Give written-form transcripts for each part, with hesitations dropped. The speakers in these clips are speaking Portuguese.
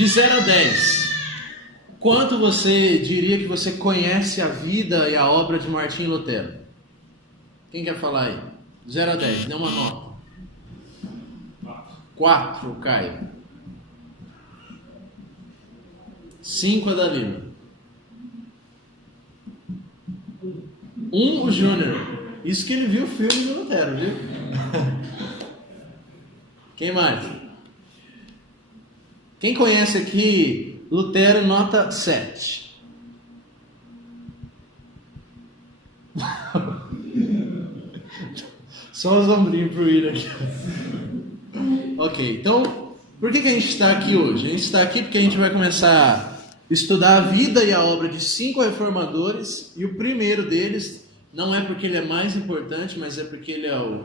De 0 a 10, quanto você diria que você conhece a vida e a obra de Martinho Lutero? Quem quer falar aí? 0 a 10, dê uma nota. 4, Caio. 5, a Dalila. 1, o Júnior. Isso que ele viu o filme do Lutero, viu? Quem mais? Quem conhece aqui Lutero, nota 7. Só os ombrinhos pro William aqui. Ok, então, por que a gente está aqui hoje? A gente está aqui porque a gente vai começar a estudar a vida e a obra de 5 reformadores, e o primeiro deles, não é porque ele é mais importante, mas é porque ele é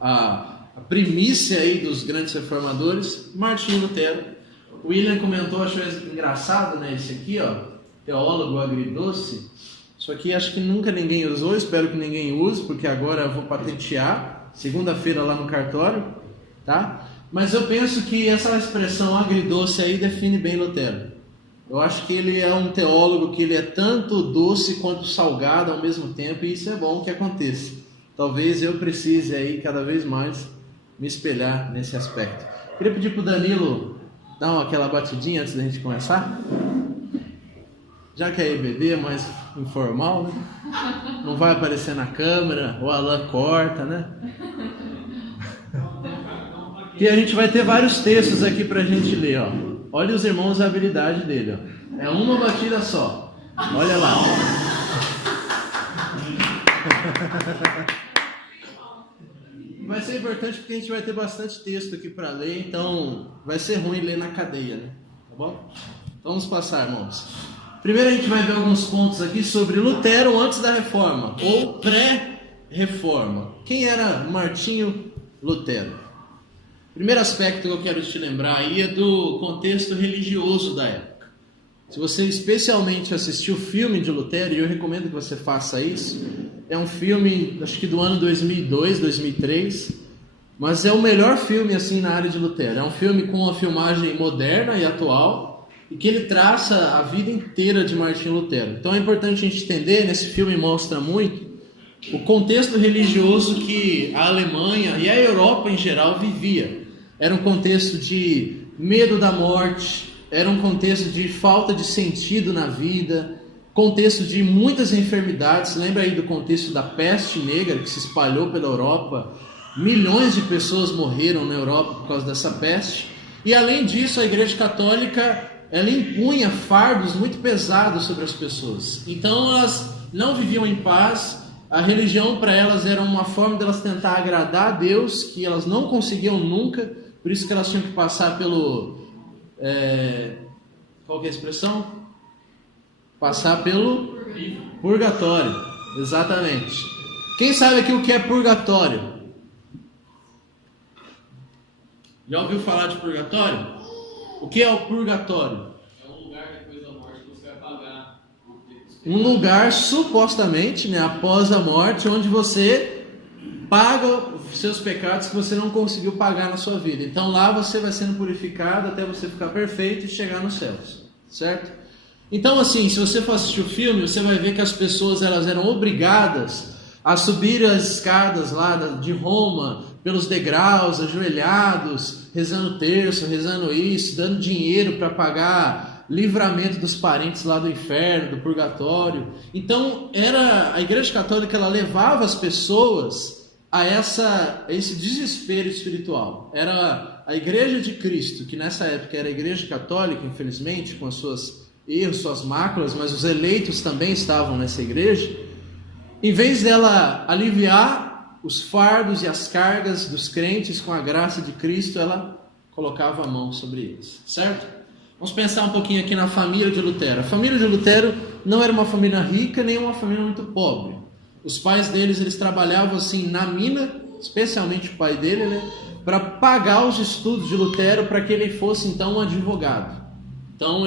a primícia aí dos grandes reformadores, Martinho Lutero. O William comentou, achou engraçado, né? Esse aqui, ó, teólogo agridoce. Isso aqui acho que nunca ninguém usou, espero que ninguém use, porque agora eu vou patentear, segunda-feira lá no cartório, tá? Mas eu penso que essa expressão agridoce aí define bem Lutero. Eu acho que ele é um teólogo que ele é tanto doce quanto salgado ao mesmo tempo, e isso é bom que aconteça. Talvez eu precise aí cada vez mais me espelhar nesse aspecto. Queria pedir para o Danilo dar aquela batidinha antes da gente começar. Já que a EBD é mais informal, né? Não vai aparecer na câmera, o Alan corta, né? E a gente vai ter vários textos aqui para a gente ler, ó. Olha os irmãos, a habilidade dele, ó. É uma batida só. Olha lá. Vai ser importante porque a gente vai ter bastante texto aqui para ler, então vai ser ruim ler na cadeia, né? Tá bom? Então vamos passar, irmãos. Primeiro a gente vai ver alguns pontos aqui sobre Lutero antes da Reforma, ou pré-Reforma. Quem era Martinho Lutero? Primeiro aspecto que eu quero te lembrar aí é do contexto religioso da época. Se você especialmente assistiu o filme de Lutero, e eu recomendo que você faça isso, é um filme, acho que do ano 2002, 2003, mas é o melhor filme assim na área de Lutero. É um filme com uma filmagem moderna e atual, e que ele traça a vida inteira de Martinho Lutero. Então é importante a gente entender, nesse filme mostra muito o contexto religioso que a Alemanha e a Europa em geral vivia. Era um contexto de medo da morte, era um contexto de falta de sentido na vida, contexto de muitas enfermidades. Lembra aí do contexto da peste negra que se espalhou pela Europa? Milhões de pessoas morreram na Europa por causa dessa peste. E além disso, a Igreja Católica, ela impunha fardos muito pesados sobre as pessoas. Então elas não viviam em paz. A religião para elas era uma forma de elas tentar agradar a Deus, que elas não conseguiam nunca. Por isso que elas tinham que passar pelo... qual que é a expressão? Passar pelo purgatório. Exatamente. Quem sabe aqui o que é purgatório? Já ouviu falar de purgatório? O que é o purgatório? É um lugar depois da morte que você vai pagar. Um lugar, supostamente, né, após a morte, onde você paga os seus pecados que você não conseguiu pagar na sua vida. Então lá você vai sendo purificado até você ficar perfeito e chegar nos céus, certo? Então assim, se você for assistir o filme, você vai ver que as pessoas elas eram obrigadas a subir as escadas lá de Roma, pelos degraus, ajoelhados, rezando terço, rezando isso, dando dinheiro para pagar livramento dos parentes lá do inferno, do purgatório. Então a Igreja Católica, ela levava as pessoas a esse desespero espiritual. Era a Igreja de Cristo, que nessa época era a Igreja Católica, infelizmente, com os seus erros, suas máculas, mas os eleitos também estavam nessa igreja. Em vez dela aliviar os fardos e as cargas dos crentes com a graça de Cristo, ela colocava a mão sobre eles, certo? Vamos pensar um pouquinho aqui na família de Lutero. A família de Lutero não era uma família rica, nem uma família muito pobre. Os pais deles, eles trabalhavam assim na mina, especialmente o pai dele, né, para pagar os estudos de Lutero para que ele fosse então um advogado. Então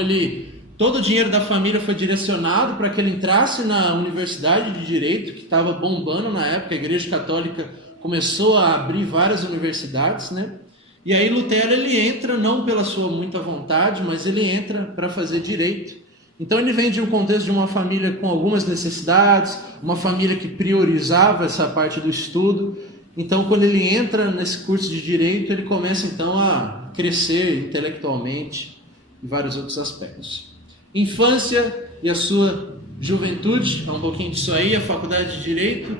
todo o dinheiro da família foi direcionado para que ele entrasse na Universidade de Direito, que estava bombando na época. A Igreja Católica começou a abrir várias universidades, né? E aí Lutero ele entra não pela sua muita vontade, mas ele entra para fazer direito. Então ele vem de um contexto de uma família com algumas necessidades, uma família que priorizava essa parte do estudo. Então quando ele entra nesse curso de direito, ele começa então a crescer intelectualmente e vários outros aspectos. Infância e a sua juventude, um pouquinho disso aí, a faculdade de direito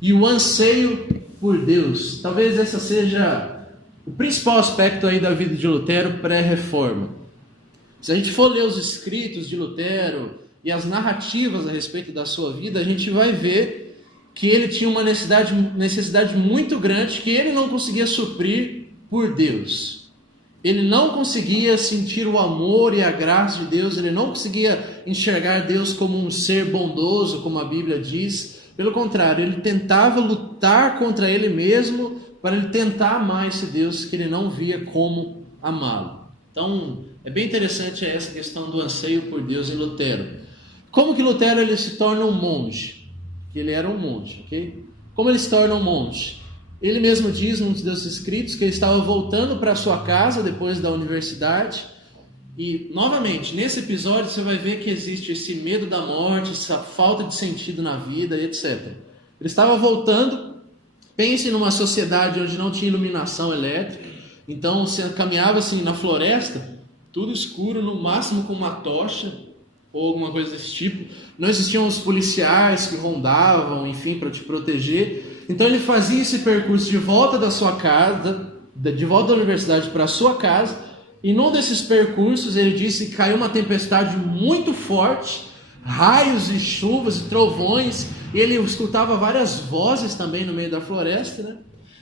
e o anseio por Deus. Talvez essa seja o principal aspecto aí da vida de Lutero pré-reforma. Se a gente for ler os escritos de Lutero e as narrativas a respeito da sua vida, a gente vai ver que ele tinha uma necessidade muito grande que ele não conseguia suprir por Deus. Ele não conseguia sentir o amor e a graça de Deus, ele não conseguia enxergar Deus como um ser bondoso, como a Bíblia diz. Pelo contrário, ele tentava lutar contra ele mesmo para ele tentar amar esse Deus que ele não via como amá-lo. Então, é bem interessante essa questão do anseio por Deus em Lutero. Como que Lutero ele se torna um monge? Ele era um monge, ok? Como ele se torna um monge? Ele mesmo diz num dos seus escritos que ele estava voltando para a sua casa depois da universidade. E, novamente, nesse episódio você vai ver que existe esse medo da morte, essa falta de sentido na vida, etc. Ele estava voltando. Pense numa sociedade onde não tinha iluminação elétrica. Então você caminhava assim na floresta, tudo escuro, no máximo com uma tocha ou alguma coisa desse tipo. Não existiam os policiais que rondavam, enfim, para te proteger. Então ele fazia esse percurso de volta da sua casa, de volta da universidade para a sua casa. E num desses percursos ele disse que caiu uma tempestade muito forte, raios e chuvas e trovões. E ele escutava várias vozes também no meio da floresta, né?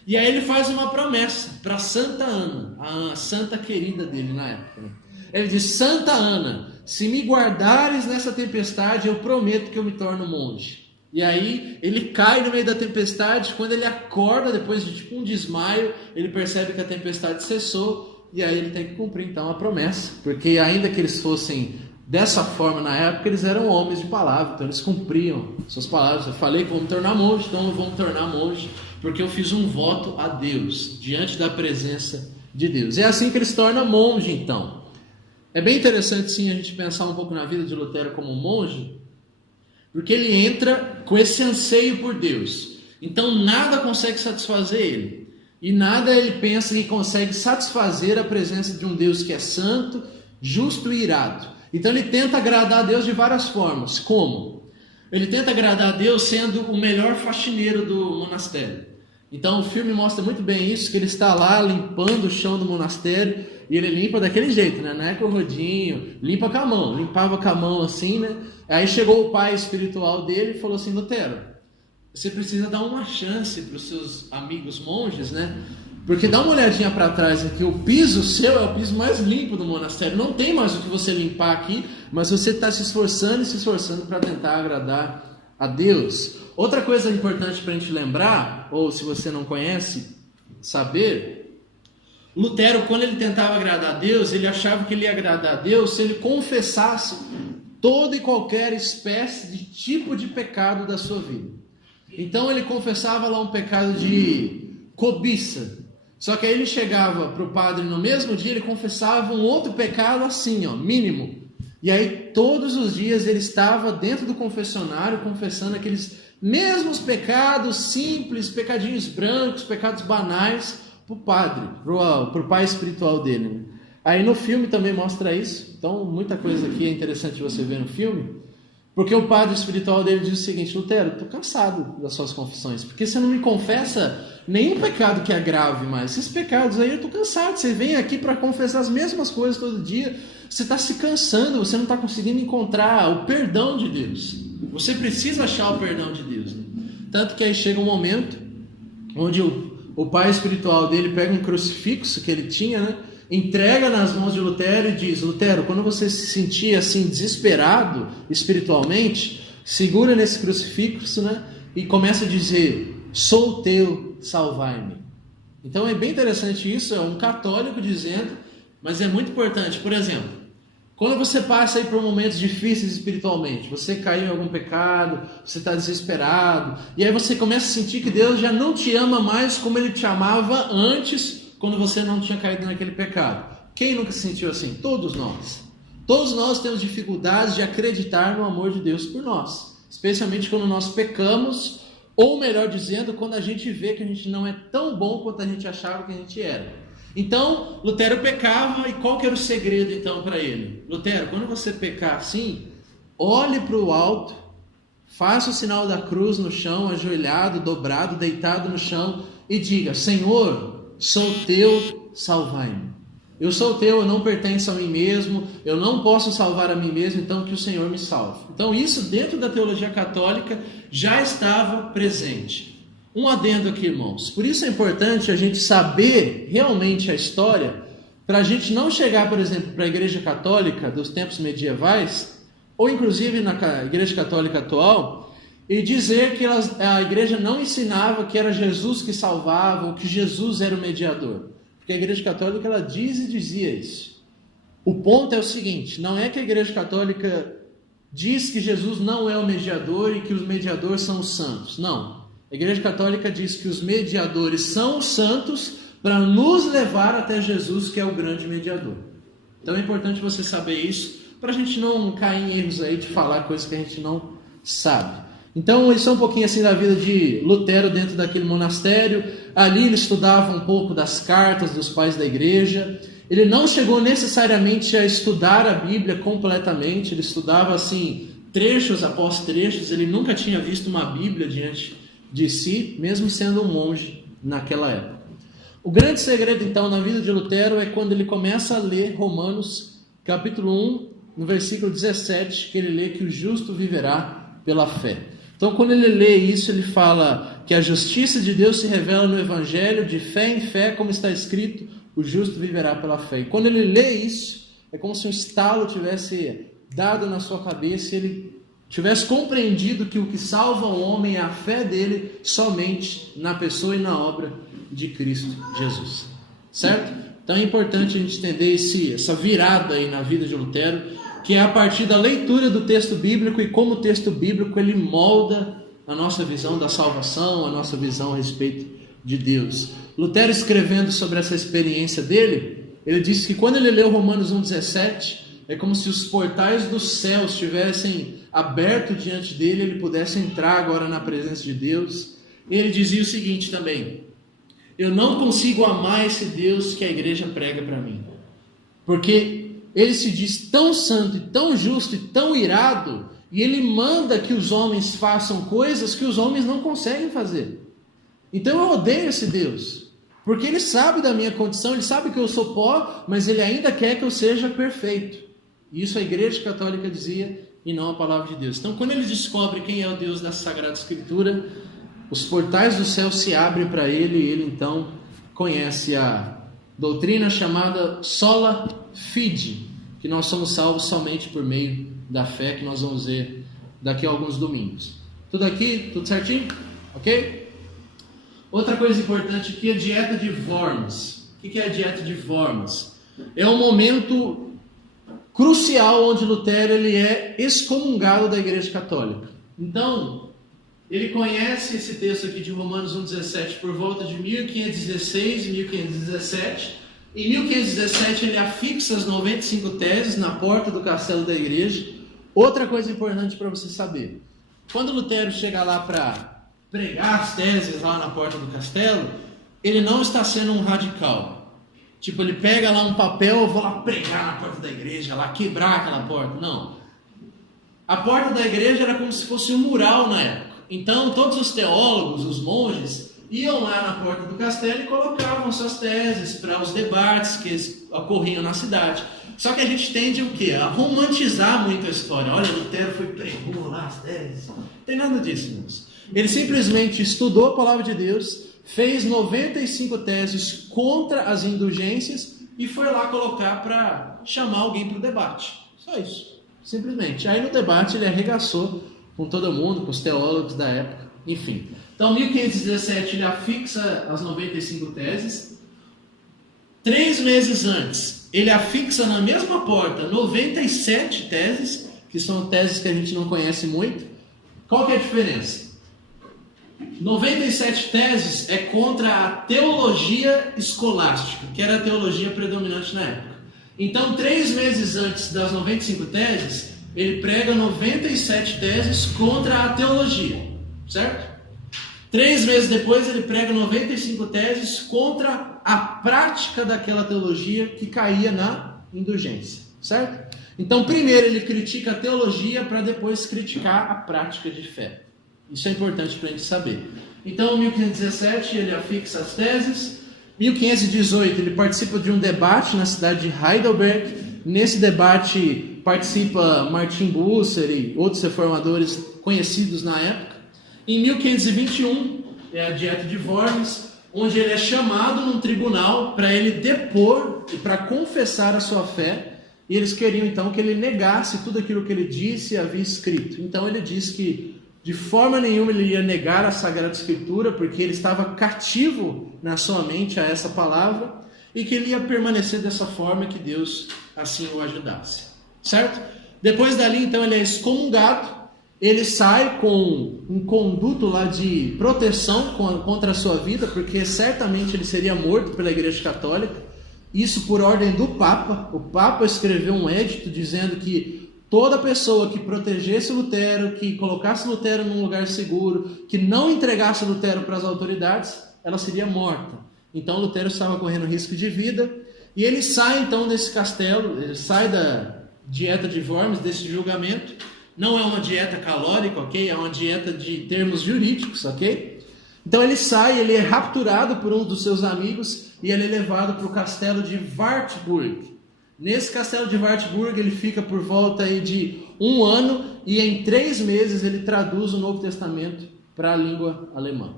E aí ele faz uma promessa para Santa Ana, a santa querida dele na época, né? Ele diz: Santa Ana, se me guardares nessa tempestade, eu prometo que eu me torno monge. E aí ele cai no meio da tempestade. Quando ele acorda, depois de tipo um desmaio, ele percebe que a tempestade cessou. E aí ele tem que cumprir então a promessa, porque ainda que eles fossem dessa forma na época, eles eram homens de palavra, então eles cumpriam suas palavras. Eu falei que vou me tornar monge, então eu vou me tornar monge, porque eu fiz um voto a Deus, diante da presença de Deus. É assim que ele se torna monge, então. É bem interessante, sim, a gente pensar um pouco na vida de Lutero como monge, porque ele entra com esse anseio por Deus. Então nada consegue satisfazer ele, e nada ele pensa que consegue satisfazer a presença de um Deus que é santo, justo e irado. Então ele tenta agradar a Deus de várias formas. Como? Ele tenta agradar a Deus sendo o melhor faxineiro do monastério. Então o filme mostra muito bem isso, que ele está lá limpando o chão do monastério, e ele limpa daquele jeito, né? Não é com o rodinho, limpa com a mão, limpava com a mão assim, né? Aí chegou o pai espiritual dele e falou assim: Lutero, você precisa dar uma chance para os seus amigos monges, né? Porque dá uma olhadinha para trás aqui, o piso seu é o piso mais limpo do monastério, não tem mais o que você limpar aqui, mas você está se esforçando para tentar agradar a Deus. Outra coisa importante para a gente lembrar, ou se você não conhece, saber, Lutero, quando ele tentava agradar a Deus, ele achava que ele ia agradar a Deus se ele confessasse toda e qualquer espécie de tipo de pecado da sua vida. Então ele confessava lá um pecado de cobiça. Só que aí ele chegava para o padre no mesmo dia, ele confessava um outro pecado assim, ó, mínimo. E aí todos os dias ele estava dentro do confessionário confessando aqueles mesmos pecados simples, pecadinhos brancos, pecados banais, para o padre, para o pai espiritual dele, né? Aí no filme também mostra isso. Então muita coisa aqui é interessante você ver no filme. Porque o padre espiritual dele diz o seguinte: Lutero, estou cansado das suas confissões, porque você não me confessa nenhum pecado que é grave mais. Esses pecados aí eu estou cansado, você vem aqui para confessar as mesmas coisas todo dia, você está se cansando, você não está conseguindo encontrar o perdão de Deus. Você precisa achar o perdão de Deus, né? Tanto que aí chega um momento onde o pai espiritual dele pega um crucifixo que ele tinha, né? Entrega nas mãos de Lutero e diz: Lutero, quando você se sentir assim desesperado espiritualmente, segura nesse crucifixo, né? E começa a dizer: sou teu, salvai-me. Então é bem interessante isso, é um católico dizendo, mas é muito importante. Por exemplo, quando você passa aí por momentos difíceis espiritualmente, você caiu em algum pecado, você está desesperado, e aí você começa a sentir que Deus já não te ama mais como Ele te amava antes, quando você não tinha caído naquele pecado. Quem nunca se sentiu assim? Todos nós. Todos nós temos dificuldades de acreditar no amor de Deus por nós, especialmente quando nós pecamos, ou melhor dizendo, quando a gente vê que a gente não é tão bom quanto a gente achava que a gente era. Então, Lutero pecava, e qual que era o segredo então para ele? Lutero, quando você pecar assim, olhe para o alto, faça o sinal da cruz no chão, ajoelhado, dobrado, deitado no chão, e diga: Senhor, sou teu, salvai-me. Eu sou teu, eu não pertenço a mim mesmo, eu não posso salvar a mim mesmo, então que o Senhor me salve. Então isso dentro da teologia católica já estava presente. Um adendo aqui, irmãos. Por isso é importante a gente saber realmente a história, para a gente não chegar, por exemplo, para a Igreja Católica dos tempos medievais, ou inclusive na Igreja Católica atual, e dizer que a Igreja não ensinava que era Jesus que salvava, ou que Jesus era o mediador. Porque a Igreja Católica ela diz e dizia isso. O ponto é o seguinte: não é que a Igreja Católica diz que Jesus não é o mediador e que os mediadores são os santos. Não. A Igreja Católica diz que os mediadores são os santos para nos levar até Jesus, que é o grande mediador. Então é importante você saber isso, para a gente não cair em erros aí de falar coisas que a gente não sabe. Então, isso é um pouquinho assim da vida de Lutero dentro daquele monastério. Ali ele estudava um pouco das cartas dos pais da igreja. Ele não chegou necessariamente a estudar a Bíblia completamente. Ele estudava assim, trechos após trechos. Ele nunca tinha visto uma Bíblia diante de si, mesmo sendo um monge naquela época. O grande segredo, então, na vida de Lutero é quando ele começa a ler Romanos, capítulo 1, no versículo 17, que ele lê que o justo viverá pela fé. Então, quando ele lê isso, ele fala que a justiça de Deus se revela no Evangelho, de fé em fé, como está escrito, o justo viverá pela fé. E quando ele lê isso, é como se um estalo tivesse dado na sua cabeça e ele tivesse compreendido que o que salva o homem é a fé dele somente na pessoa e na obra de Cristo Jesus. Certo? Então é importante a gente entender essa virada aí na vida de Lutero, que é a partir da leitura do texto bíblico e como o texto bíblico ele molda a nossa visão da salvação, a nossa visão a respeito de Deus. Lutero, escrevendo sobre essa experiência dele, ele disse que quando ele leu Romanos 1,17, é como se os portais dos céus estivessem abertos diante dele, ele pudesse entrar agora na presença de Deus. E ele dizia o seguinte também: eu não consigo amar esse Deus que a igreja prega para mim, porque ele se diz tão santo, e tão justo, e tão irado, e ele manda que os homens façam coisas que os homens não conseguem fazer. Então eu odeio esse Deus, porque ele sabe da minha condição, ele sabe que eu sou pó, mas ele ainda quer que eu seja perfeito. Isso a Igreja Católica dizia, e não a palavra de Deus. Então, quando ele descobre quem é o Deus da Sagrada Escritura, os portais do céu se abrem para ele, e ele então conhece a doutrina chamada sola fide, que nós somos salvos somente por meio da fé, que nós vamos ver daqui a alguns domingos. Tudo aqui? Tudo certinho? Ok? Outra coisa importante aqui é a dieta de Worms. O que é a dieta de Worms? É um momento crucial onde Lutero ele é excomungado da Igreja Católica. Então, ele conhece esse texto aqui de Romanos 1,17 por volta de 1516 e 1517. Em 1517 ele afixa as 95 teses na porta do castelo da igreja. Outra coisa importante para você saber: quando Lutero chega lá para pregar as teses lá na porta do castelo, ele não está sendo um radical. Tipo, ele pega lá um papel, eu vou lá pregar na porta da igreja, lá quebrar aquela porta. Não. A porta da igreja era como se fosse um mural na época. Então todos os teólogos, os monges, iam lá na porta do castelo e colocavam suas teses para os debates que ocorriam na cidade. Só que a gente tende o quê? A romantizar muito a história. Olha, Lutero foi pregou lá as teses. Não tem nada disso, meus. Ele simplesmente estudou a palavra de Deus, fez 95 teses contra as indulgências e foi lá colocar para chamar alguém para o debate. Só isso, simplesmente. Aí no debate ele arregaçou com todo mundo, com os teólogos da época, enfim. Então, em 1517, ele afixa as 95 teses. 3 meses antes, ele afixa na mesma porta 97 teses, que são teses que a gente não conhece muito. Qual que é a diferença? 97 teses é contra a teologia escolástica, que era a teologia predominante na época. Então, 3 meses antes das 95 teses, ele prega 97 teses contra a teologia, certo? 3 meses depois, ele prega 95 teses contra a prática daquela teologia que caía na indulgência, certo? Então, primeiro ele critica a teologia para depois criticar a prática de fé. Isso é importante para a gente saber. Então, em 1517, ele afixa as teses. Em 1518, ele participa de um debate na cidade de Heidelberg. Nesse debate participa Martin Bucer e outros reformadores conhecidos na época. Em 1521, é a Dieta de Worms, onde ele é chamado num tribunal para ele depor e para confessar a sua fé. E eles queriam então que ele negasse tudo aquilo que ele disse e havia escrito. Então ele diz que de forma nenhuma ele ia negar a Sagrada Escritura, porque ele estava cativo na sua mente a essa palavra, e que ele ia permanecer dessa forma que Deus assim o ajudasse. Certo? Depois dali então ele é excomungado, ele sai com um conduto lá de proteção contra a sua vida, porque certamente ele seria morto pela Igreja Católica. Isso por ordem do Papa. O Papa escreveu um edito dizendo que toda pessoa que protegesse Lutero, que colocasse Lutero num lugar seguro, que não entregasse Lutero para as autoridades, ela seria morta. Então Lutero estava correndo risco de vida, e ele sai então desse castelo, ele sai da Dieta de Worms, desse julgamento. Não é uma dieta calórica, ok? É uma dieta de termos jurídicos, ok? Então ele sai, ele é rapturado por um dos seus amigos e ele é levado para o castelo de Wartburg. Nesse castelo de Wartburg ele fica por volta aí de 1 ano e em 3 meses ele traduz o Novo Testamento para a língua alemã,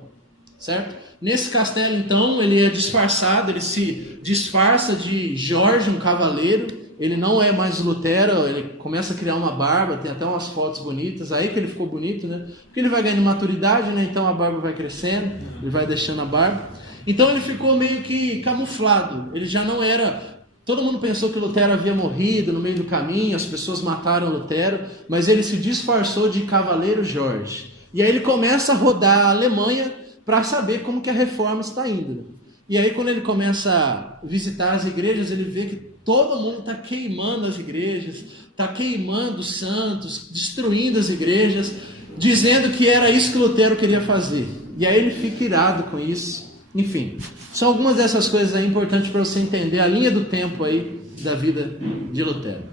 certo? Nesse castelo então ele é disfarçado, ele se disfarça de Jorge, um cavaleiro. Ele não é mais Lutero, ele começa a criar uma barba, tem até umas fotos bonitas, aí que ele ficou bonito, né? Porque ele vai ganhando maturidade, né? Então a barba vai crescendo, ele vai deixando a barba. Então ele ficou meio que camuflado, ele já não era... Todo mundo pensou que Lutero havia morrido no meio do caminho, as pessoas mataram Lutero, mas ele se disfarçou de Cavaleiro Jorge. E aí ele começa a rodar a Alemanha para saber como que a reforma está indo. E aí quando ele começa a visitar as igrejas, ele vê que todo mundo está queimando as igrejas, está queimando os santos, destruindo as igrejas, dizendo que era isso que Lutero queria fazer. E aí ele fica irado com isso. Enfim, são algumas dessas coisas aí importantes para você entender a linha do tempo aí da vida de Lutero.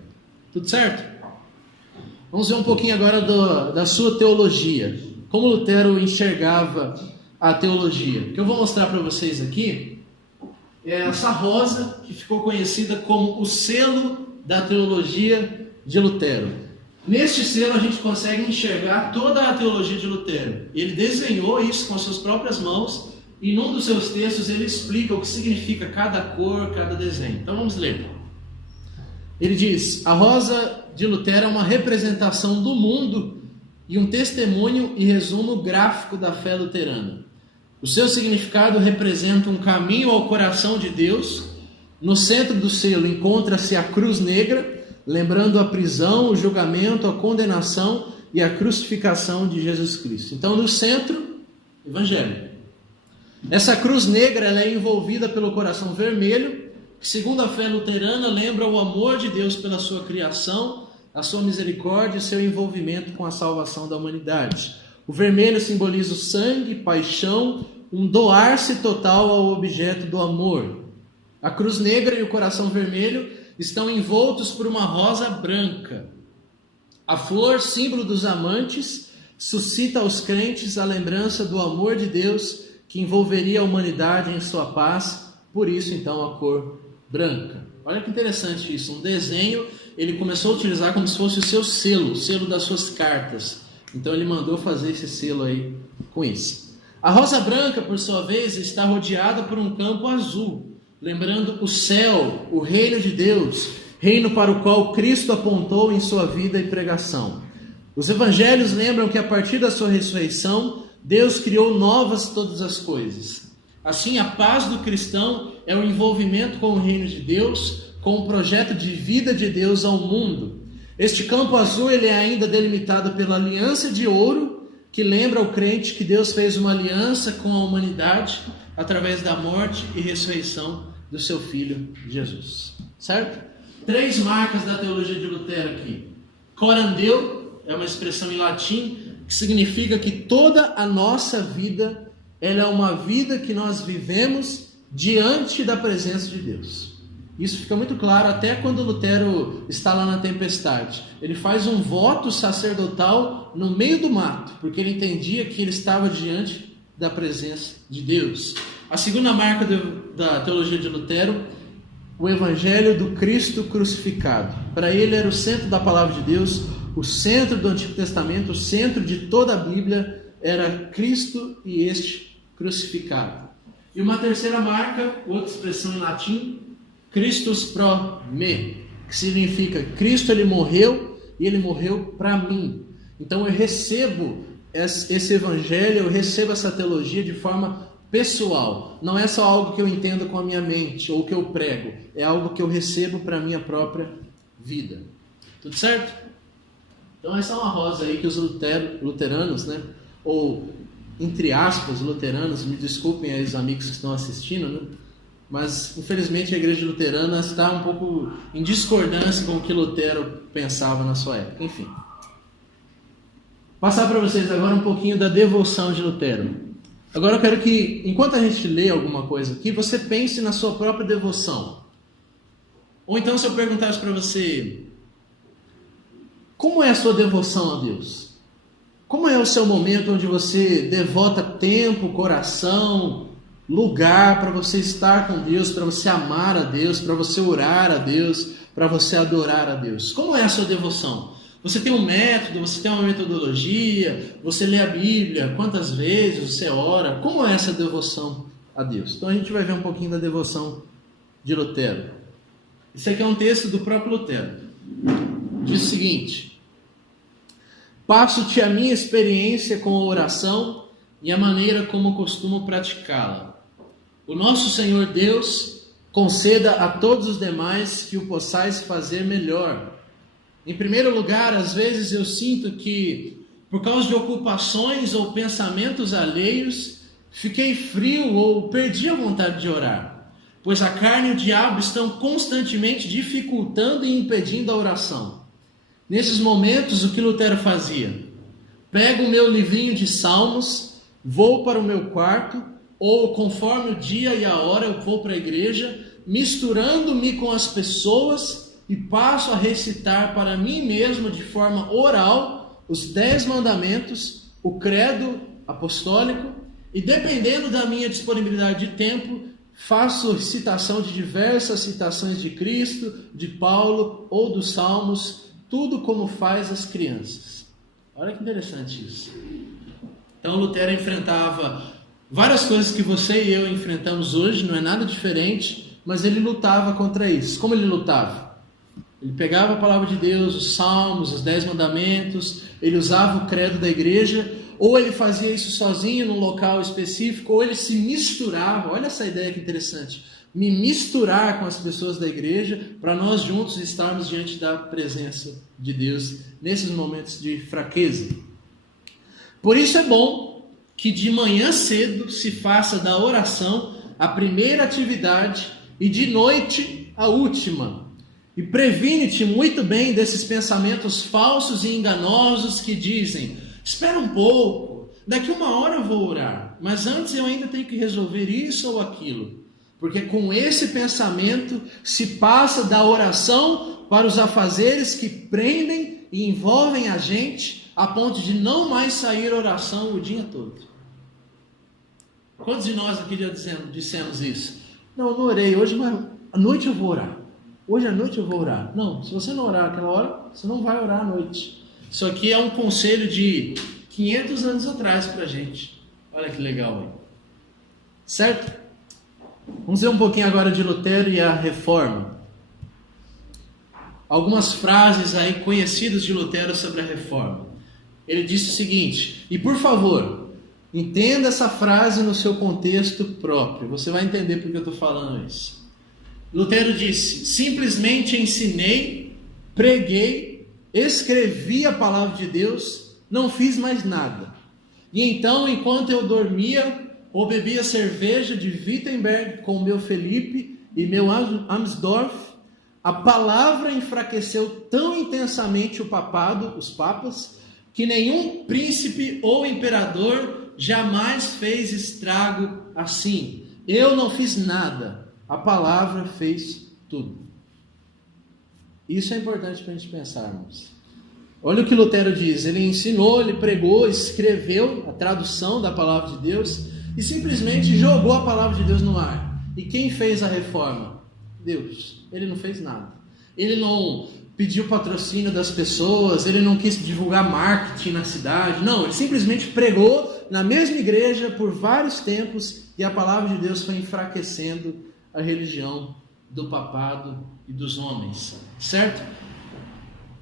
Tudo certo? Vamos ver um pouquinho agora da sua teologia. Como Lutero enxergava a teologia. O que eu vou mostrar para vocês aqui é essa rosa que ficou conhecida como o selo da teologia de Lutero. Neste selo a gente consegue enxergar toda a teologia de Lutero. Ele desenhou isso com as suas próprias mãos e num dos seus textos ele explica o que significa cada cor, cada desenho. Então vamos ler. Ele diz: a rosa de Lutero é uma representação do mundo e um testemunho e resumo gráfico da fé luterana. O seu significado representa um caminho ao coração de Deus. No centro do selo encontra-se a cruz negra, lembrando a prisão, o julgamento, a condenação e a crucificação de Jesus Cristo. Então, no centro, Evangelho. Essa cruz negra ela é envolvida pelo coração vermelho, que, segundo a fé luterana, lembra o amor de Deus pela sua criação, a sua misericórdia e seu envolvimento com a salvação da humanidade. O vermelho simboliza o sangue, paixão, um doar-se total ao objeto do amor. A cruz negra e o coração vermelho estão envoltos por uma rosa branca. A flor, símbolo dos amantes, suscita aos crentes a lembrança do amor de Deus que envolveria a humanidade em sua paz, por isso então a cor branca. Olha que interessante isso, um desenho ele começou a utilizar como se fosse o seu selo, o selo das suas cartas. Então ele mandou fazer esse selo aí com isso. A rosa branca, por sua vez, está rodeada por um campo azul, lembrando o céu, o reino de Deus, reino para o qual Cristo apontou em sua vida e pregação. Os evangelhos lembram que a partir da sua ressurreição, Deus criou novas todas as coisas. Assim, a paz do cristão é o envolvimento com o reino de Deus, com o projeto de vida de Deus ao mundo. Este campo azul ele é ainda delimitado pela aliança de ouro, que lembra ao crente que Deus fez uma aliança com a humanidade através da morte e ressurreição do seu Filho Jesus. Certo? 3 marcas da teologia de Lutero aqui. Coram Deo é uma expressão em latim que significa que toda a nossa vida ela é uma vida que nós vivemos diante da presença de Deus. Isso fica muito claro até quando Lutero está lá na tempestade. Ele faz um voto sacerdotal no meio do mato, porque ele entendia que ele estava diante da presença de Deus. A segunda marca da teologia de Lutero, o Evangelho do Cristo crucificado. Para ele era o centro da palavra de Deus, o centro do Antigo Testamento, o centro de toda a Bíblia era Cristo e este crucificado. E uma terceira marca, outra expressão em latim, Christus pro me, que significa Cristo ele morreu e ele morreu para mim. Então eu recebo esse evangelho, eu recebo essa teologia de forma pessoal. Não é só algo que eu entendo com a minha mente ou que eu prego, é algo que eu recebo para a minha própria vida. Tudo certo? Então essa é uma rosa aí que os luteranos, né, ou entre aspas luteranos, me desculpem aí os amigos que estão assistindo, né? Mas, infelizmente, a igreja luterana está um pouco em discordância com o que Lutero pensava na sua época. Enfim. Passar para vocês agora um pouquinho da devoção de Lutero. Agora eu quero que, enquanto a gente lê alguma coisa aqui, você pense na sua própria devoção. Ou então, se eu perguntasse para você, como é a sua devoção a Deus? Como é o seu momento onde você devota tempo, coração, lugar para você estar com Deus, para você amar a Deus, para você orar a Deus, para você adorar a Deus? Como é a sua devoção? Você tem um método, você tem uma metodologia, você lê a Bíblia, quantas vezes você ora? Como é essa devoção a Deus? Então a gente vai ver um pouquinho da devoção de Lutero. Isso aqui é um texto do próprio Lutero. Diz o seguinte: passo-te a minha experiência com a oração e a maneira como costumo praticá-la. O nosso Senhor Deus conceda a todos os demais que o possais fazer melhor. Em primeiro lugar, às vezes eu sinto que, por causa de ocupações ou pensamentos alheios, fiquei frio ou perdi a vontade de orar, pois a carne e o diabo estão constantemente dificultando e impedindo a oração. Nesses momentos, o que Lutero fazia? Pego o meu livrinho de salmos, vou para o meu quarto, ou conforme o dia e a hora eu vou para a igreja, misturando-me com as pessoas e passo a recitar para mim mesmo de forma oral os 10 mandamentos, o credo apostólico, e dependendo da minha disponibilidade de tempo, faço citação de diversas citações de Cristo, de Paulo ou dos Salmos, tudo como faz as crianças. Olha que interessante isso. Então Lutero enfrentava várias coisas que você e eu enfrentamos hoje, não é nada diferente, mas ele lutava contra isso. Como ele lutava? Ele pegava a palavra de Deus, os salmos, os 10 mandamentos, ele usava o credo da igreja, ou ele fazia isso sozinho num local específico, ou ele se misturava. Olha essa ideia que interessante. Me misturar com as pessoas da igreja para nós juntos estarmos diante da presença de Deus nesses momentos de fraqueza. Por isso é bom que de manhã cedo se faça da oração a primeira atividade e de noite a última. E previne-te muito bem desses pensamentos falsos e enganosos que dizem: espera um pouco, daqui 1 hora eu vou orar, mas antes eu ainda tenho que resolver isso ou aquilo. Porque com esse pensamento se passa da oração para os afazeres que prendem e envolvem a gente a ponto de não mais sair oração o dia todo. Quantos de nós aqui já dissemos isso? Não, eu não orei hoje, mas à noite eu vou orar. Hoje à noite eu vou orar. Não, se você não orar aquela hora, você não vai orar à noite. Isso aqui é um conselho de 500 anos atrás para a gente. Olha que legal aí. Certo? Vamos ver um pouquinho agora de Lutero e a Reforma. Algumas frases aí conhecidas de Lutero sobre a Reforma. Ele disse o seguinte, e por favor, entenda essa frase no seu contexto próprio. Você vai entender porque eu estou falando isso. Lutero disse: simplesmente ensinei, preguei, escrevi a palavra de Deus, não fiz mais nada. E então, enquanto eu dormia ou bebia cerveja de Wittenberg com meu Felipe e meu Amsdorff, a palavra enfraqueceu tão intensamente o papado, os papas, que nenhum príncipe ou imperador jamais fez estrago assim. Eu não fiz nada, a palavra fez tudo. Isso é importante para a gente pensarmos. Olha o que Lutero diz, ele ensinou, ele pregou, escreveu a tradução da palavra de Deus e simplesmente jogou a palavra de Deus no ar. E quem fez a reforma? Deus. Ele não fez nada. Ele não pediu patrocínio das pessoas, ele não quis divulgar marketing na cidade, não, ele simplesmente pregou na mesma igreja por vários tempos e a palavra de Deus foi enfraquecendo a religião do papado e dos homens, certo?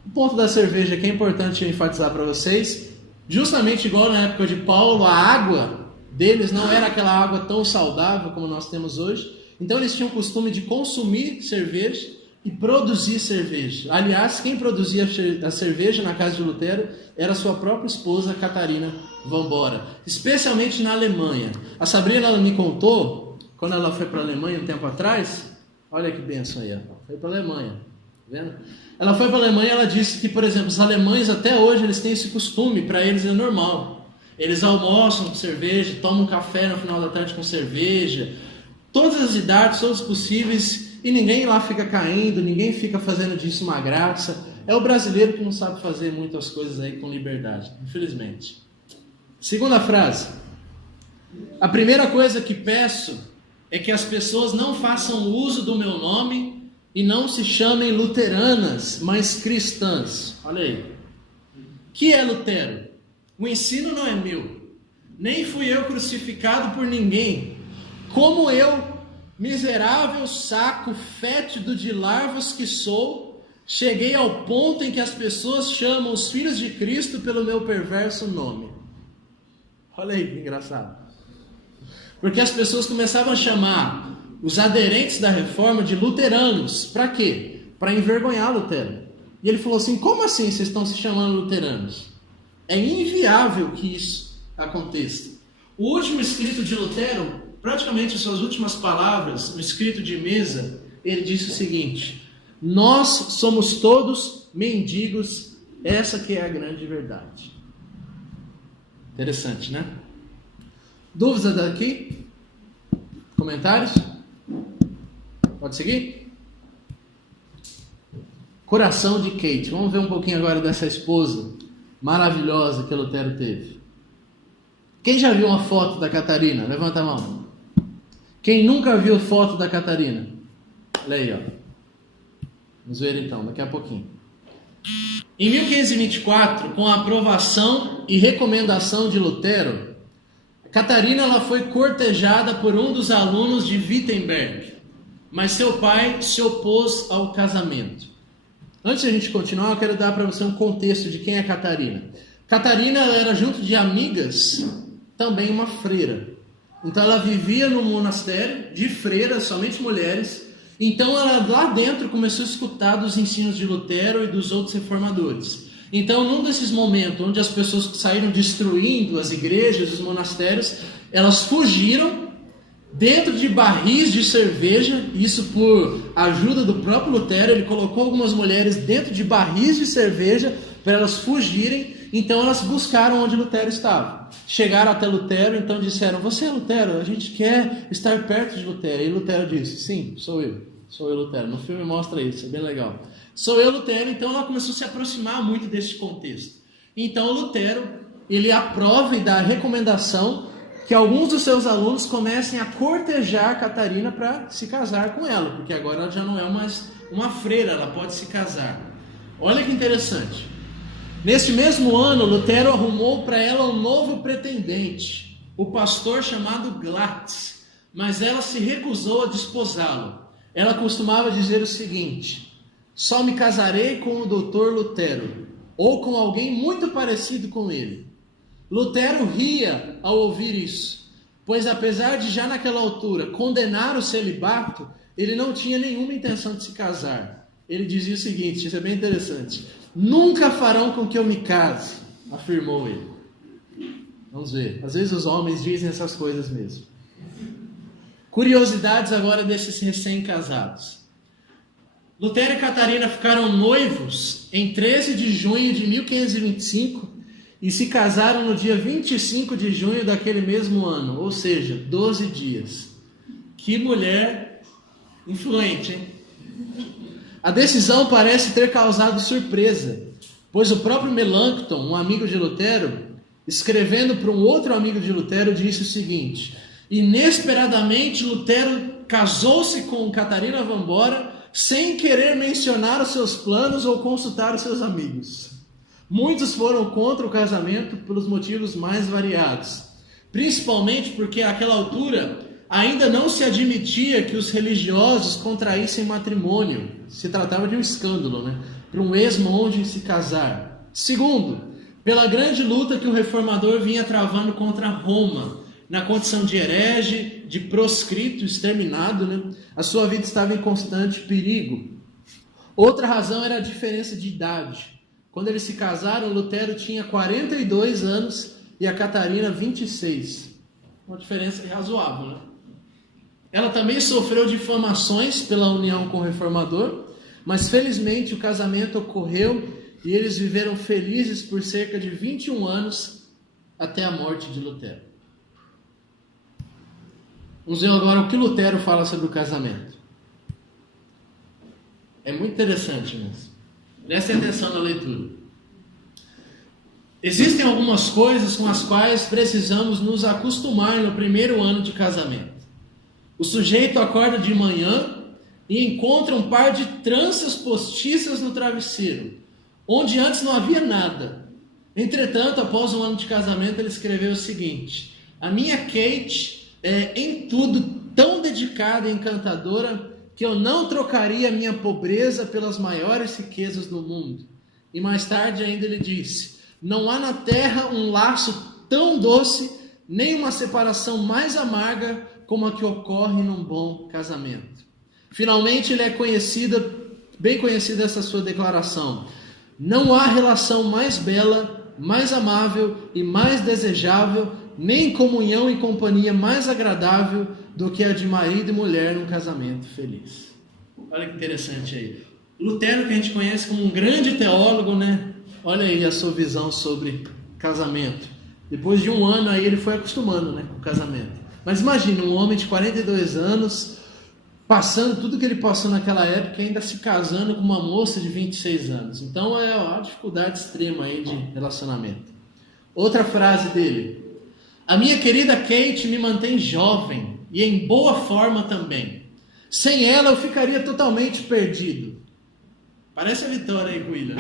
O ponto da cerveja que é importante eu enfatizar para vocês, justamente igual na época de Paulo, a água deles não era aquela água tão saudável como nós temos hoje, então eles tinham o costume de consumir cerveja e produzir cerveja. Aliás, quem produzia a cerveja na casa de Lutero era sua própria esposa, Catarina Vambora, especialmente na Alemanha. A Sabrina ela me contou, quando ela foi para a Alemanha um tempo atrás, olha que bênção aí, foi para a Alemanha, tá vendo? Ela foi para a Alemanha e ela disse que, por exemplo, os alemães até hoje eles têm esse costume, para eles é normal. Eles almoçam com cerveja, tomam café no final da tarde com cerveja, todas as idades, todos possíveis, e ninguém lá fica caindo, ninguém fica fazendo disso uma graça. É o brasileiro que não sabe fazer muitas coisas aí com liberdade, infelizmente. Segunda frase. A primeira coisa que peço é que as pessoas não façam uso do meu nome e não se chamem luteranas, mas cristãs. Olha aí. Que é Lutero? O ensino não é meu. Nem fui eu crucificado por ninguém. Como eu, miserável saco fétido de larvas que sou, cheguei ao ponto em que as pessoas chamam os filhos de Cristo pelo meu perverso nome. Olha aí que engraçado. Porque as pessoas começavam a chamar os aderentes da reforma de luteranos. Para quê? Para envergonhar Lutero. E ele falou assim, como assim vocês estão se chamando luteranos? É inviável que isso aconteça. O último escrito de Lutero, praticamente as suas últimas palavras, no escrito de mesa, ele disse o seguinte: nós somos todos mendigos, essa que é a grande verdade. Interessante, né? Dúvidas daqui? Comentários? Pode seguir? Coração de Kate. Vamos ver um pouquinho agora dessa esposa maravilhosa que Lutero teve. Quem já viu uma foto da Catarina? Levanta a mão. Quem nunca viu foto da Catarina? Olha aí, ó. Vamos ver então, daqui a pouquinho. Em 1524, com a aprovação e recomendação de Lutero, Catarina ela foi cortejada por um dos alunos de Wittenberg, mas seu pai se opôs ao casamento. Antes de a gente continuar, eu quero dar para você um contexto de quem é Catarina. Catarina ela era, junto de amigas, também uma freira. Então ela vivia no monastério de freiras, somente mulheres. Então ela lá dentro começou a escutar dos ensinos de Lutero e dos outros reformadores. Então num desses momentos onde as pessoas saíram destruindo as igrejas, os monastérios, elas fugiram dentro de barris de cerveja, isso por ajuda do próprio Lutero. Ele colocou algumas mulheres dentro de barris de cerveja para elas fugirem. Então elas buscaram onde Lutero estava. Chegaram até Lutero, então disseram: você é Lutero? A gente quer estar perto de Lutero. E Lutero disse: sim, sou eu Lutero. No filme mostra isso, é bem legal. Sou eu Lutero. Então ela começou a se aproximar muito desse contexto. Então Lutero, ele aprova e dá a recomendação que alguns dos seus alunos comecem a cortejar Catarina para se casar com ela, porque agora ela já não é mais uma freira, ela pode se casar. Olha que interessante. Neste mesmo ano, Lutero arrumou para ela um novo pretendente, o pastor chamado Glatz, mas ela se recusou a desposá-lo. Ela costumava dizer o seguinte: só me casarei com o doutor Lutero, ou com alguém muito parecido com ele. Lutero ria ao ouvir isso, pois apesar de já naquela altura condenar o celibato, ele não tinha nenhuma intenção de se casar. Ele dizia o seguinte, isso é bem interessante: nunca farão com que eu me case, afirmou ele. Vamos ver. Às vezes os homens dizem essas coisas mesmo. Curiosidades agora desses recém-casados. Lutero e Catarina ficaram noivos em 13 de junho de 1525 e se casaram no dia 25 de junho daquele mesmo ano, ou seja, 12 dias. Que mulher influente, hein? A decisão parece ter causado surpresa, pois o próprio Melanchthon, um amigo de Lutero, escrevendo para um outro amigo de Lutero, disse o seguinte: inesperadamente Lutero casou-se com Catarina van Bora sem querer mencionar os seus planos ou consultar os seus amigos. Muitos foram contra o casamento pelos motivos mais variados, principalmente porque àquela altura ainda não se admitia que os religiosos contraíssem matrimônio. Se tratava de um escândalo, né? Para um ex-monge se casar. Segundo, pela grande luta que o reformador vinha travando contra Roma, na condição de herege, de proscrito, exterminado, né? A sua vida estava em constante perigo. Outra razão era a diferença de idade. Quando eles se casaram, Lutero tinha 42 anos e a Catarina 26. Uma diferença razoável, né? Ela também sofreu difamações pela união com o reformador, mas felizmente o casamento ocorreu e eles viveram felizes por cerca de 21 anos até a morte de Lutero. Vamos ver agora o que Lutero fala sobre o casamento. É muito interessante mesmo. Prestem atenção na leitura. Existem algumas coisas com as quais precisamos nos acostumar no primeiro ano de casamento. O sujeito acorda de manhã e encontra um par de tranças postiças no travesseiro, onde antes não havia nada. Entretanto, após um ano de casamento, ele escreveu o seguinte: a minha Kate é em tudo tão dedicada e encantadora que eu não trocaria a minha pobreza pelas maiores riquezas do mundo. E mais tarde ainda ele disse: não há na terra um laço tão doce, nem uma separação mais amarga como a que ocorre num bom casamento. Finalmente, ele é bem conhecida essa sua declaração: não há relação mais bela, mais amável e mais desejável, nem comunhão e companhia mais agradável do que a de marido e mulher num casamento feliz. Olha que interessante aí. Lutero, que a gente conhece como um grande teólogo, né? Olha aí a sua visão sobre casamento. Depois de um ano aí ele foi acostumando, né, com o casamento. Mas imagina um homem de 42 anos, passando tudo que ele passou naquela época, ainda se casando com uma moça de 26 anos. Então é uma dificuldade extrema aí de relacionamento. Outra frase dele: a minha querida Kate me mantém jovem e em boa forma também. Sem ela eu ficaria totalmente perdido. Parece a Vitória aí, William.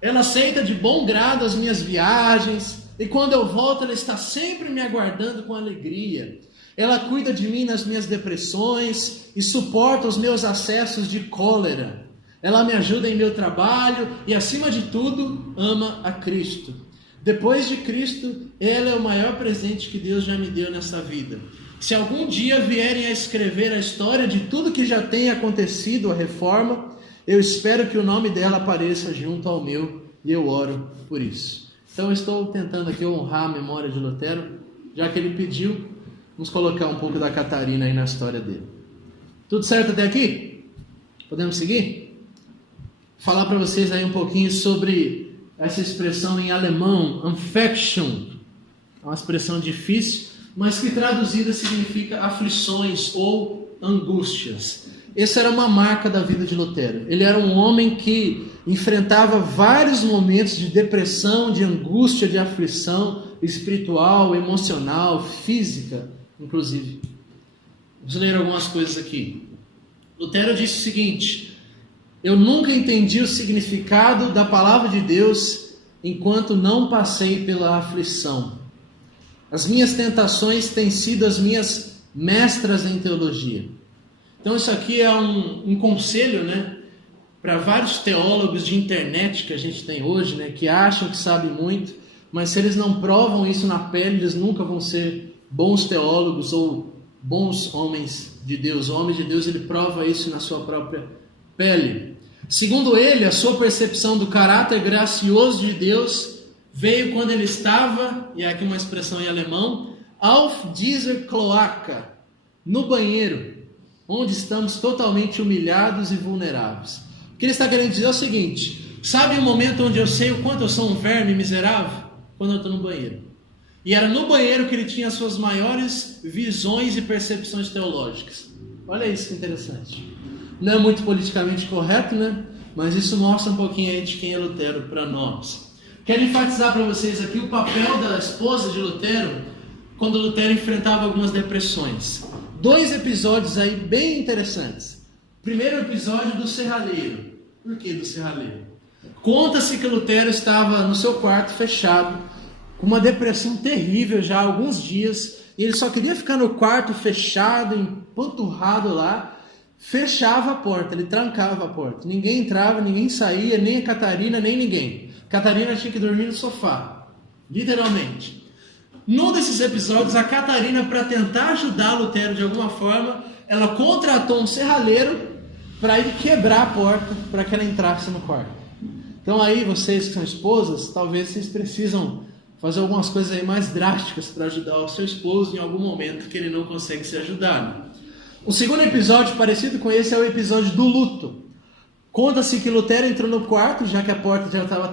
Ela aceita de bom grado as minhas viagens, e quando eu volto ela está sempre me aguardando com alegria. Ela cuida de mim nas minhas depressões e suporta os meus acessos de cólera. Ela me ajuda em meu trabalho e, acima de tudo, ama a Cristo. Depois de Cristo, ela é o maior presente que Deus já me deu nessa vida. Se algum dia vierem a escrever a história de tudo que já tem acontecido, a reforma, eu espero que o nome dela apareça junto ao meu e eu oro por isso. Então eu estou tentando aqui honrar a memória de Lutero, já que ele pediu, vamos colocar um pouco da Catarina aí na história dele. Tudo certo até aqui? Podemos seguir? Falar para vocês aí um pouquinho sobre essa expressão em alemão, Anfechtung. É uma expressão difícil, mas que traduzida significa aflições ou angústias. Essa era uma marca da vida de Lutero. Ele era um homem que enfrentava vários momentos de depressão, de angústia, de aflição espiritual, emocional, física, inclusive. Vamos ler algumas coisas aqui. Lutero disse o seguinte: eu nunca entendi o significado da palavra de Deus enquanto não passei pela aflição. As minhas tentações têm sido as minhas mestras em teologia. Então isso aqui é um conselho, né, para vários teólogos de internet que a gente tem hoje, né, que acham que sabem muito, mas se eles não provam isso na pele, eles nunca vão ser bons teólogos ou bons homens de Deus. O homem de Deus, ele prova isso na sua própria pele. Segundo ele, a sua percepção do caráter gracioso de Deus veio quando ele estava, e aqui uma expressão em alemão, auf dieser Kloake, no banheiro, onde estamos totalmente humilhados e vulneráveis. O que ele está querendo dizer é o seguinte: sabe o momento onde eu sei o quanto eu sou um verme miserável? Quando eu estou no banheiro. E era no banheiro que ele tinha as suas maiores visões e percepções teológicas. Olha isso que interessante. Não é muito politicamente correto, né? Mas isso mostra um pouquinho aí de quem é Lutero para nós. Quero enfatizar para vocês aqui o papel da esposa de Lutero quando Lutero enfrentava algumas depressões. 2 episódios aí bem interessantes. Primeiro episódio do serralheiro. Por que do serralheiro? Conta-se que Lutero estava no seu quarto fechado, com uma depressão terrível já há alguns dias, e ele só queria ficar no quarto fechado, empanturrado lá, fechava a porta, ele trancava a porta. Ninguém entrava, ninguém saía, nem a Catarina, nem ninguém. Catarina tinha que dormir no sofá, literalmente. Num desses episódios, a Catarina, para tentar ajudar Lutero de alguma forma, ela contratou um serralheiro para ele quebrar a porta para que ela entrasse no quarto. Então aí, vocês que são esposas, talvez vocês precisam fazer algumas coisas aí mais drásticas para ajudar o seu esposo em algum momento que ele não consegue ser ajudado. O segundo episódio parecido com esse é o episódio do luto. Conta-se que Lutero entrou no quarto, já que a porta já estava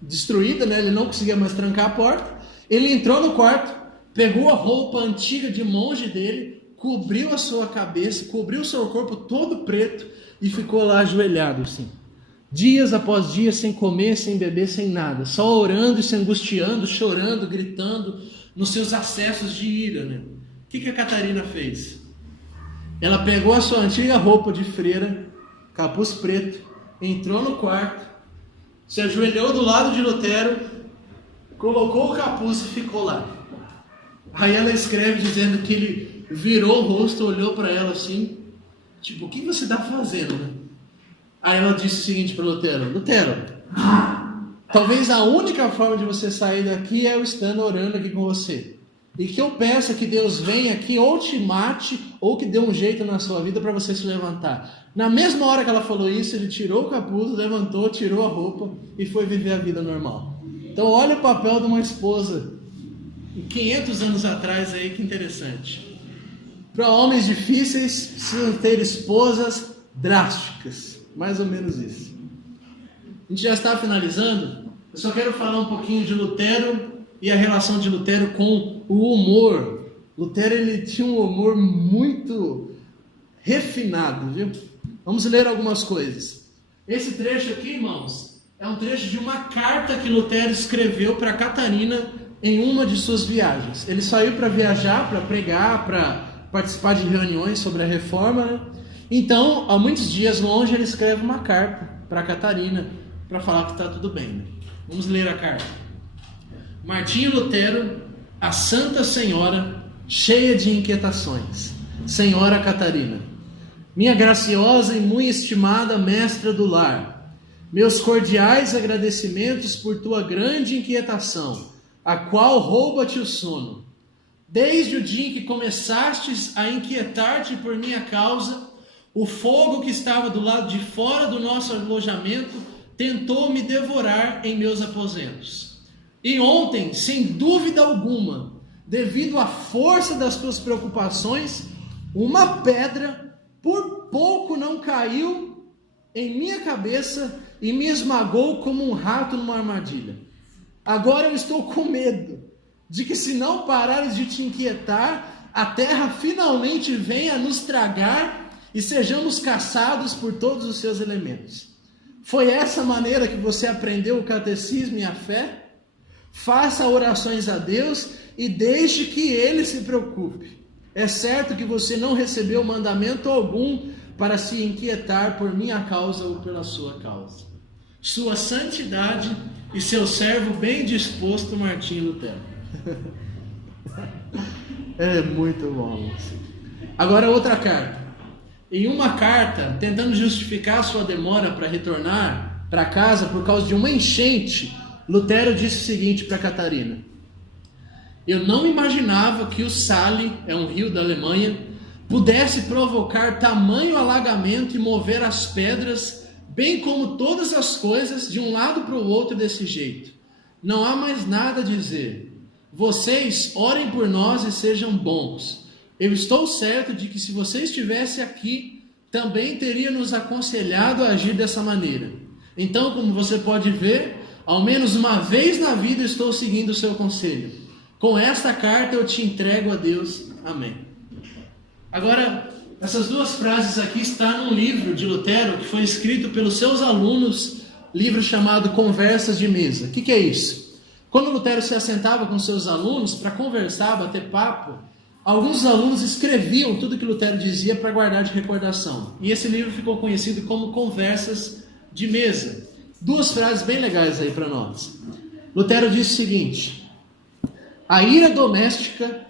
destruída, né? Ele não conseguia mais trancar a porta. Ele entrou no quarto, pegou a roupa antiga de monge dele, cobriu a sua cabeça, cobriu o seu corpo todo preto e ficou lá ajoelhado assim. Dias após dias, sem comer, sem beber, sem nada, só orando e se angustiando, chorando, gritando, nos seus acessos de ira, né? O que a Catarina fez? Ela pegou a sua antiga roupa de freira, capuz preto, entrou no quarto, se ajoelhou do lado de Lutero, colocou o capuz e ficou lá. Aí ela escreve dizendo que ele virou o rosto, olhou para ela assim, tipo, o que você está fazendo, né? Aí ela disse o seguinte para Lutero: Lutero, talvez a única forma de você sair daqui é eu estando orando aqui com você. E que eu peço que Deus venha aqui ou te mate, ou que dê um jeito na sua vida para você se levantar. Na mesma hora que ela falou isso, ele tirou o capuz, levantou, tirou a roupa e foi viver a vida normal. Então olha o papel de uma esposa 500 anos atrás aí, que interessante. Para homens difíceis, precisam ter esposas drásticas. Mais ou menos isso. A gente já está finalizando. Eu só quero falar um pouquinho de Lutero e a relação de Lutero com o humor. Lutero, ele tinha um humor muito refinado, viu? Vamos ler algumas coisas. Esse trecho aqui, irmãos, é um trecho de uma carta que Lutero escreveu para Catarina em uma de suas viagens. Ele saiu para viajar, para pregar, para participar de reuniões sobre a reforma, né? Então, há muitos dias longe, ele escreve uma carta para Catarina para falar que está tudo bem, né? Vamos ler a carta. Martinho Lutero, a Santa Senhora, cheia de inquietações. Senhora Catarina, minha graciosa e muito estimada mestra do lar, meus cordiais agradecimentos por tua grande inquietação, a qual rouba-te o sono. Desde o dia em que começastes a inquietar-te por minha causa, o fogo que estava do lado de fora do nosso alojamento tentou me devorar em meus aposentos. E ontem, sem dúvida alguma, devido à força das tuas preocupações, uma pedra por pouco não caiu em minha cabeça e me esmagou como um rato numa armadilha. Agora eu estou com medo de que, se não parares de te inquietar, a terra finalmente venha nos tragar e sejamos caçados por todos os seus elementos. Foi essa maneira que você aprendeu o catecismo e a fé? Faça orações a Deus e deixe que Ele se preocupe. É certo que você não recebeu mandamento algum para se inquietar por minha causa ou pela sua causa. Sua santidade e seu servo bem disposto, Martinho Lutero. É muito bom. Agora outra carta. Em uma carta, tentando justificar sua demora para retornar para casa por causa de uma enchente, Lutero disse o seguinte para Catarina: eu não imaginava que o Saale, é um rio da Alemanha, pudesse provocar tamanho alagamento e mover as pedras, bem como todas as coisas, de um lado para o outro desse jeito. não há mais nada a dizer. Vocês orem por nós e sejam bons. Eu estou certo de que se você estivesse aqui, também teria nos aconselhado a agir dessa maneira. Então, como você pode ver, ao menos uma vez na vida estou seguindo o seu conselho. Com esta carta eu te entrego a Deus. Amém. Agora, essas duas frases aqui estão num livro de Lutero que foi escrito pelos seus alunos, livro chamado Conversas de Mesa. O que é isso? Quando Lutero se assentava com seus alunos para conversar, bater papo, alguns alunos escreviam tudo que Lutero dizia para guardar de recordação. E esse livro ficou conhecido como Conversas de Mesa. Duas frases bem legais aí para nós. Lutero disse o seguinte: a ira doméstica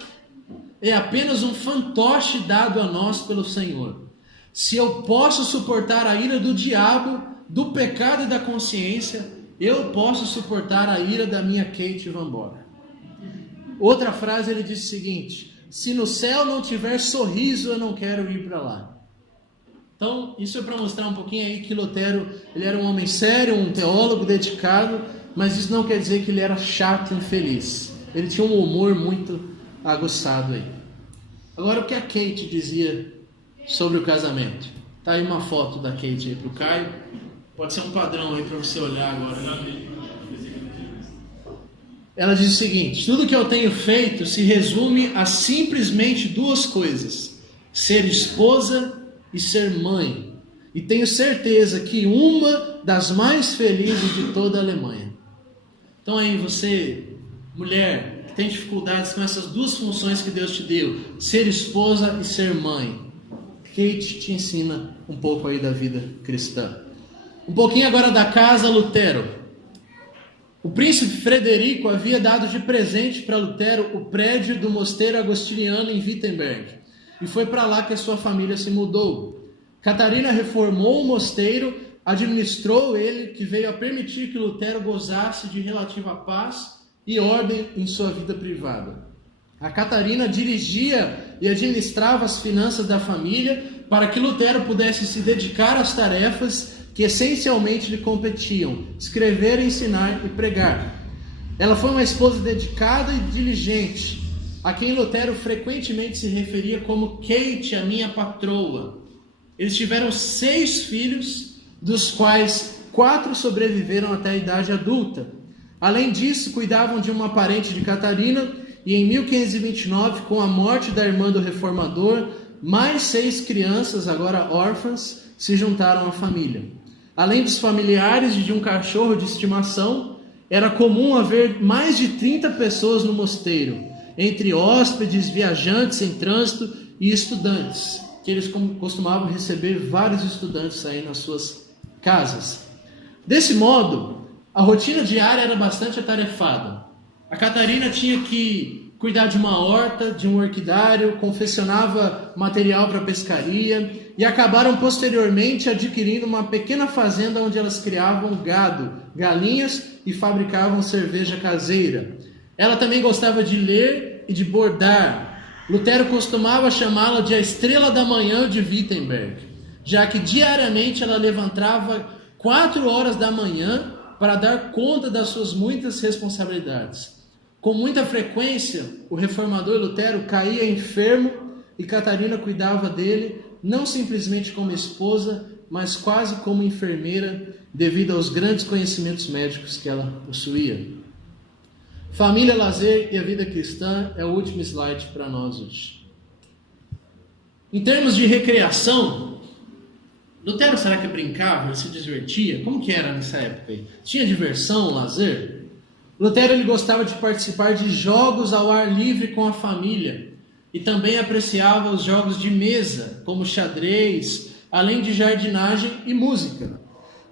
é apenas um fantoche dado a nós pelo Senhor. Se eu posso suportar a ira do diabo, do pecado e da consciência, eu posso suportar a ira da minha Kate Van Bora. Outra frase ele disse o seguinte: se no céu não tiver sorriso, eu não quero ir para lá. Então, isso é para mostrar um pouquinho aí que Lutero, ele era um homem sério, um teólogo dedicado, mas isso não quer dizer que ele era chato e infeliz. Ele tinha um humor muito aguçado aí. Agora, o que a Kate dizia sobre o casamento? Tá aí uma foto da Kate aí pro Caio. Pode ser um padrão aí para você olhar agora. Ela diz o seguinte: tudo que eu tenho feito se resume a simplesmente duas coisas: ser esposa e ser mãe. E tenho certeza que uma das mais felizes de toda a Alemanha. Então aí você, mulher, que tem dificuldades com essas duas funções que Deus te deu, ser esposa e ser mãe, Kate te ensina um pouco aí da vida cristã. Um pouquinho agora da casa Lutero. O príncipe Frederico havia dado de presente para Lutero o prédio do mosteiro agostiniano em Wittenberg. E foi para lá que a sua família se mudou. Catarina reformou o mosteiro, administrou ele, que veio a permitir que Lutero gozasse de relativa paz e ordem em sua vida privada. A Catarina dirigia e administrava as finanças da família para que Lutero pudesse se dedicar às tarefas que essencialmente lhe competiam: escrever, ensinar e pregar. Ela foi uma esposa dedicada e diligente, a quem Lutero frequentemente se referia como Kate, a minha patroa. Eles tiveram 6 filhos, dos quais 4 sobreviveram até a idade adulta. Além disso, cuidavam de uma parente de Catarina, e em 1529, com a morte da irmã do reformador, mais 6 crianças, agora órfãs, se juntaram à família. Além dos familiares e de um cachorro de estimação, era comum haver mais de 30 pessoas no mosteiro, entre hóspedes, viajantes em trânsito e estudantes, que eles costumavam receber vários estudantes aí nas suas casas. Desse modo, a rotina diária era bastante atarefada. A Catarina tinha que cuidar de uma horta, de um orquidário, confeccionava material para pescaria e acabaram posteriormente adquirindo uma pequena fazenda onde elas criavam gado, galinhas e fabricavam cerveja caseira. Ela também gostava de ler e de bordar. Lutero costumava chamá-la de a estrela da manhã de Wittenberg, já que diariamente ela levantava 4 horas da manhã para dar conta das suas muitas responsabilidades. Com muita frequência, o reformador Lutero caía enfermo e Catarina cuidava dele, não simplesmente como esposa, mas quase como enfermeira, devido aos grandes conhecimentos médicos que ela possuía. Família, lazer e a vida cristã é o último slide para nós hoje. Em termos de recreação, Lutero, será que brincava? Ele se divertia? Como que era nessa época aí? Tinha diversão, lazer? Lutero ele gostava de participar de jogos ao ar livre com a família e também apreciava os jogos de mesa, como xadrez, além de jardinagem e música.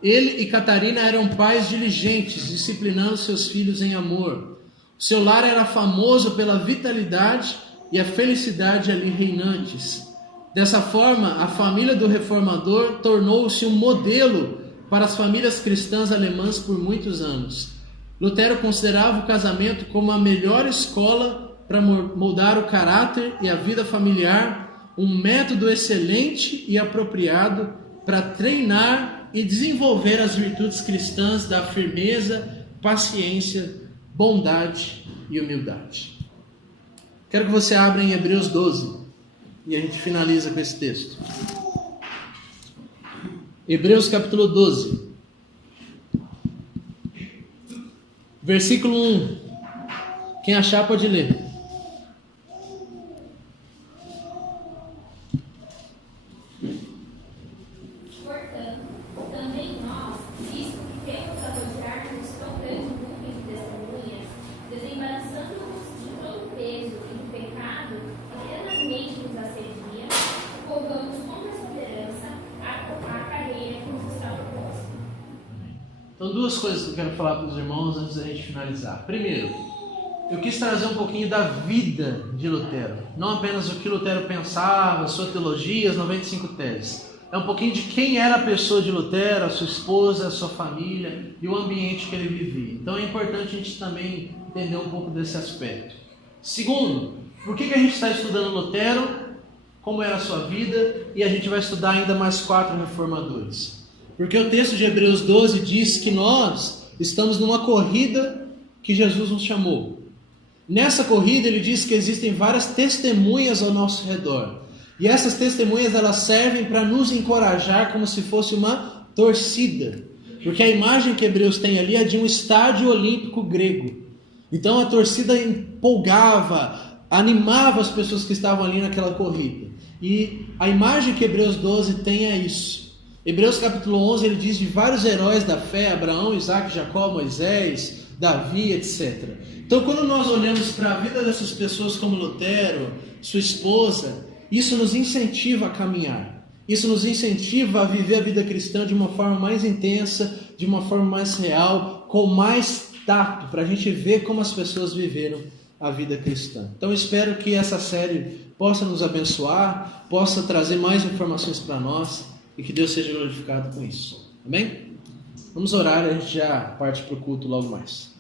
Ele e Catarina eram pais diligentes, disciplinando seus filhos em amor. O seu lar era famoso pela vitalidade e a felicidade ali reinantes. Dessa forma, a família do reformador tornou-se um modelo para as famílias cristãs alemãs por muitos anos. Lutero considerava o casamento como a melhor escola para moldar o caráter e a vida familiar, um método excelente e apropriado para treinar e desenvolver as virtudes cristãs da firmeza, paciência bondade e humildade. Quero que você abra em Hebreus 12 e a gente finaliza com esse texto. Hebreus capítulo 12, versículo 1. Quem achar pode ler. Então, duas coisas que eu quero falar para os irmãos antes da gente finalizar. Primeiro, eu quis trazer um pouquinho da vida de Lutero. Não apenas o que Lutero pensava, sua teologia, as 95 teses. É um pouquinho de quem era a pessoa de Lutero, a sua esposa, a sua família e o ambiente que ele vivia. Então é importante a gente também entender um pouco desse aspecto. Segundo, por que a gente está estudando Lutero, como era a sua vida, e a gente vai estudar ainda mais 4 reformadores. Porque o texto de Hebreus 12 diz que nós estamos numa corrida que Jesus nos chamou. Nessa corrida ele diz que existem várias testemunhas ao nosso redor. E essas testemunhas elas servem para nos encorajar como se fosse uma torcida. Porque a imagem que Hebreus tem ali é de um estádio olímpico grego. Então a torcida empolgava, animava as pessoas que estavam ali naquela corrida. E a imagem que Hebreus 12 tem é isso. Hebreus capítulo 11 ele diz de vários heróis da fé, Abraão, Isaac, Jacó, Moisés, Davi, etc. Então quando nós olhamos para a vida dessas pessoas como Lutero, sua esposa, isso nos incentiva a caminhar. Isso nos incentiva a viver a vida cristã de uma forma mais intensa, de uma forma mais real, com mais tato, para a gente ver como as pessoas viveram a vida cristã. Então espero que essa série possa nos abençoar, possa trazer mais informações para nós e que Deus seja glorificado com isso. Amém? Vamos orar e a gente já parte para o culto logo mais.